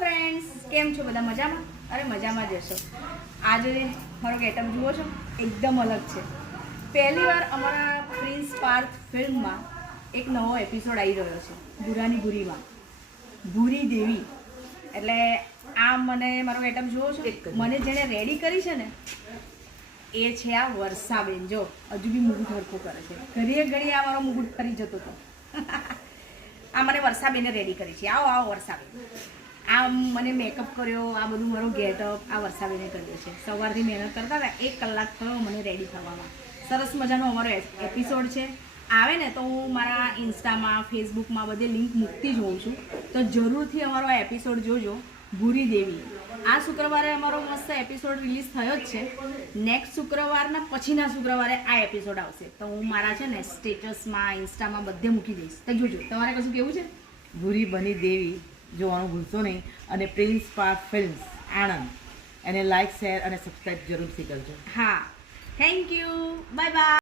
Friends, કેમ છો બધા? મજામાં? અરે મજામાં જ હશો. આજે મારો ગેટઅપ જુઓ છો, એકદમ અલગ છે. પહેલી વાર અમારા પ્રિન્સ પાર્થ ફિલ્મમાં એક નવો એપિસોડ આવી રહ્યો છે, ભૂરાની ભૂરીમાં, ભૂરી દેવી. એટલે આ મને મારો ગેટઅપ જુઓ છો, મને જેણે રેડી કરી છે ને એ છે આ વર્ષાબેન. જો હજુ બી મુગુટ હરખું કરે છે, ઘડીએ ઘડીએ આ મારો મુગુટ ફરી જતો હતો. આ મને વર્ષાબેને રેડી કરી છે. આવો આવો વર્ષાબેન. આ મને મેકઅપ કર્યો, આ બધું મારો ગેટઅપ આ વર્ષાબેને કર્યો છે. સવારથી મહેનત કરતા હતા, 1 કલાક થયો મને રેડી થવામાં. સરસ મજાનો અમારો એપિસોડ છે. આવે ને તો હું મારા ઇન્સ્ટામાં, ફેસબુકમાં બધે લિંક મૂકતી જ હોઉં છું, તો જરૂરથી અમારો આ એપિસોડ જોજો, ભૂરી દેવી. આ શુક્રવારે અમારો મસ્ત એપિસોડ રિલીઝ થયો જ છે. નેક્સ્ટ શુક્રવારના પછીના શુક્રવારે આ એપિસોડ આવશે, તો હું મારા છે ને સ્ટેટસમાં, ઇન્સ્ટામાં બધે મૂકી દઈશ, તો જોજો. તમારે કશું કેવું છે? ભૂરી બની દેવી જોવાનું ભૂલશો નહીં. અને પ્રિન્સ પાર્થ ફિલ્મ્સ આણંદ, એને લાઇક, શેર અને સબસ્ક્રાઈબ જરૂરથી કરજો. હા, થેન્ક યુ, બાય બાય.